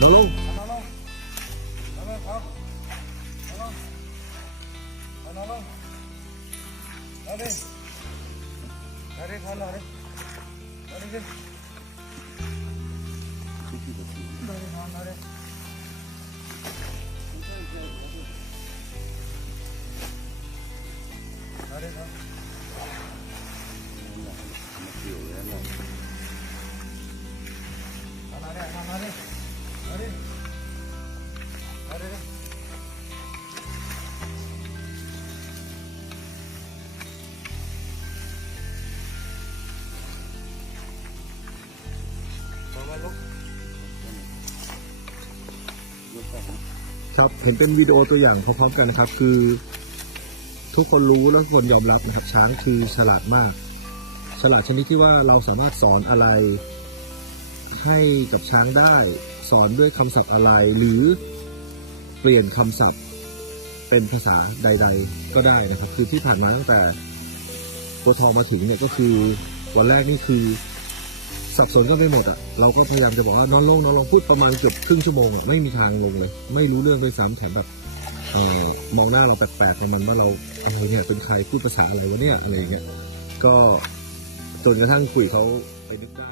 ลงลงあれ ครับเห็นเป็นวิดีโอตัวอย่างพร้อมๆกันนะครับ คือ ทุกคนรู้และทุกคนยอมรับนะครับ ช้างคือฉลาดมาก ฉลาดชนิดที่ว่าเราสามารถสอนอะไร ให้กับช้างได้สอนด้วยคำศัพท์อะไร หรือเปลี่ยนคำศัพท์เป็นภาษาใด ๆ ก็ได้นะครับ คือที่ผ่านมาตั้งแต่โพธิ์ทองมาถึงเนี่ยก็คือวันแรกนี่คือ สับสนก็ไม่หมดอะเราก็พยายามจะบอกว่านอนลงนอนลงพูดประมาณเกือบครึ่งชั่วโมงอะไม่มีทางลงเลย ไม่รู้เรื่องด้วยซ้ำแถมแบบเอ่อมองหน้าเราแปลกๆประมาณว่าเราอะไรเนี่ยเป็นใครพูดภาษาอะไรวะเนี่ยอะไรอย่างเงี้ยก็จนกระทั่งคุยเขาไปนึกได้